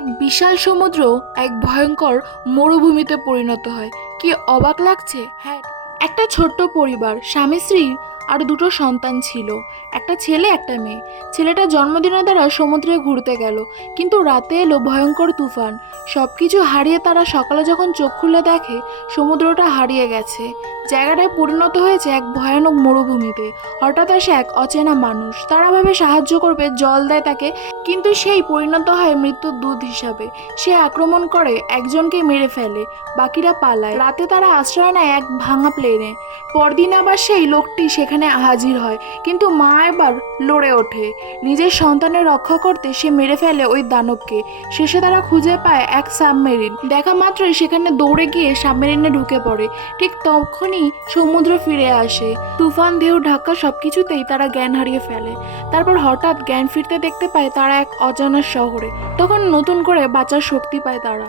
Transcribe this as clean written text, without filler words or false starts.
এক বিশাল সমুদ্র এক ভয়ঙ্কর মরুভূমিতে পরিণত হয়। কি অবাক লাগছে? হ্যাঁ, একটা ছোট্ট পরিবার, স্বামী স্ত্রী আর দুটো সন্তান ছিল, একটা ছেলে একটা মেয়ে। ছেলেটা জন্মদিনের দ্বারা সমুদ্রে ঘুরতে গেল, কিন্তু রাতে এলো ভয়ঙ্কর তুফান। সবকিছু হারিয়ে তারা সকালে যখন চোখ খুলে দেখে সমুদ্রটা হারিয়ে গেছে, জায়গাটায় পরিণত হয়েছে এক ভয়ানক মরুভূমিতে। হঠাৎ আসে এক অচেনা মানুষ, তারা ভাবে সাহায্য করবে, জল দেয় তাকে, কিন্তু সেই পরিণত হয় মৃত্যুর দূত হিসাবে। সে আক্রমণ করে, একজনকে মেরে ফেলে, বাকিরা পালায়। রাতে তারা আশ্রয় নেয় এক ভাঙা প্লেনে। পরদিন আবার সেই লোকটি সেখানে হাজির হয়, কিন্তু মা এবার লড়ে ওঠে। নিজের সন্তানের রক্ষা করতে সে মেরে ফেলে ওই দানবকে। শেষে তারা খুঁজে পায় এক সাবমেরিন। দেখা মাত্রই সেখানে দৌড়ে গিয়ে সাবমেরিনে ঢুকে পড়ে। ঠিক তখনই সমুদ্র ফিরে আসে। তুফান, ঢেউ, ধাক্কা সবকিছুতেই তারা জ্ঞান হারিয়ে ফেলে। তারপর হঠাৎ জ্ঞান ফিরতে দেখতে পায় তারা এক অজানা শহরে। তখন নতুন করে বাঁচার শক্তি পায় তারা।